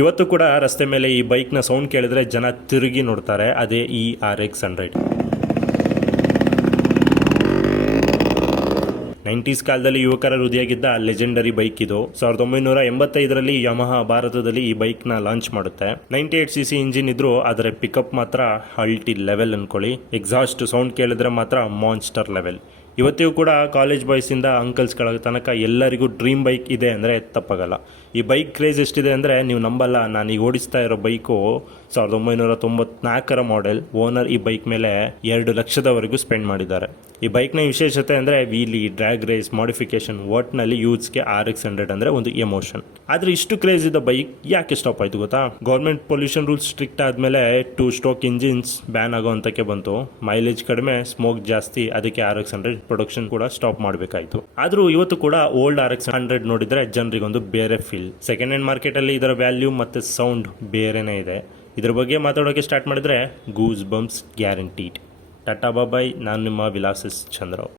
ಇವತ್ತು ಕೂಡ ರಸ್ತೆ ಮೇಲೆ ಈ ಬೈಕ್ನ ಸೌಂಡ್ ಕೇಳಿದ್ರೆ ಜನ ತಿರುಗಿ ನೋಡ್ತಾರೆ. ಅದೇ ಈ RX 100. 90s ಕಾಲದಲ್ಲಿ ಯುವಕರ ಹೃದಯಾಗಿದ್ದ ಲೆಜೆಂಡರಿ ಬೈಕ್ ಇದು. 1985ರಲ್ಲಿ ಯಮಹಾ ಭಾರತದಲ್ಲಿ ಈ ಬೈಕ್ನ ಲಾಂಚ್ ಮಾಡುತ್ತೆ. 98cc ಇಂಜಿನ್ ಇದ್ರೂ ಅದರ ಪಿಕಪ್ ಮಾತ್ರ ಅಲ್ಟಿ ಲೆವೆಲ್ ಅನ್ಕೊಳ್ಳಿ. ಎಕ್ಸಾಸ್ಟ್ ಸೌಂಡ್ ಕೇಳಿದ್ರೆ ಮಾತ್ರ ಮಾನ್ಸ್ಟರ್ ಲೆವೆಲ್. ಇವತ್ತಿಗೂ ಕೂಡ ಕಾಲೇಜ್ ಬಾಯ್ಸಿಂದ ಅಂಕಲ್ಸ್ಗಳ ತನಕ ಎಲ್ಲರಿಗೂ ಡ್ರೀಮ್ ಬೈಕ್ ಇದೆ ಅಂದರೆ ತಪ್ಪಾಗಲ್ಲ. ಈ ಬೈಕ್ ಕ್ರೇಜ್ ಎಷ್ಟಿದೆ ಅಂದರೆ ನೀವು ನಂಬಲ್ಲ. ನಾನೀಗ ಓಡಿಸ್ತಾ ಇರೋ ಬೈಕು 1994ರ ಮಾಡೆಲ್. ಓನರ್ ಈ ಬೈಕ್ ಮೇಲೆ 2 ಲಕ್ಷದವರೆಗೂ ಸ್ಪೆಂಡ್ ಮಾಡಿದ್ದಾರೆ. ಈ ಬೈಕ್ನ ವಿಶೇಷತೆ ಅಂದರೆ ವೀಲಿ, ಡ್ರ್ಯಾಗ್ ರೇಸ್, ಮಾಡಿಫಿಕೇಶನ್, ಒಟ್ನಲ್ಲಿ ಯೂತ್ಸ್ಗೆ RX 100 ಅಂದರೆ ಒಂದು ಎಮೋಷನ್. ಆದರೆ ಇಷ್ಟು ಕ್ರೇಜ್ ಇದ್ದ ಬೈಕ್ ಯಾಕೆ ಸ್ಟಾಪ್ ಆಯಿತು ಗೊತ್ತಾ? ಗೌರ್ಮೆಂಟ್ ಪೊಲ್ಯೂಷನ್ ರೂಲ್ಸ್ ಸ್ಟ್ರಿಕ್ಟ್ ಆದಮೇಲೆ 2 ಸ್ಟ್ರೋಕ್ ಇಂಜಿನ್ಸ್ ಬ್ಯಾನ್ ಆಗೋ ಅಂತಕ್ಕೆ ಬಂತು. ಮೈಲೇಜ್ ಕಡಿಮೆ, ಸ್ಮೋಕ್ ಜಾಸ್ತಿ. ಅದಕ್ಕೆ RX 100 ಪ್ರೊಡಕ್ಷನ್ ಕೂಡ ಸ್ಟಾಪ್ ಮಾಡಬೇಕಾಯಿತು. ಆದರೂ ಇವತ್ತು ಕೂಡ ಓಲ್ಡ್ RX 100 ನೋಡಿದ್ರೆ ಜನರಿಗೊಂದು ಬೇರೆ ಫೀಲ್. ಸೆಕೆಂಡ್ ಹ್ಯಾಂಡ್ ಮಾರ್ಕೆಟಲ್ಲಿ ಇದರ ವ್ಯಾಲ್ಯೂ ಮತ್ತು ಸೌಂಡ್ ಬೇರೆನೇ ಇದೆ. ಇದ್ರ ಬಗ್ಗೆ ಮಾತಾಡೋಕೆ ಸ್ಟಾರ್ಟ್ ಮಾಡಿದ್ರೆ goose bumps guaranteed. Tata bye-bye. ನಾನು ನಿಮ್ಮ ವಿಲಾಸಸ್ ಚಂದ್ರರಾವ್.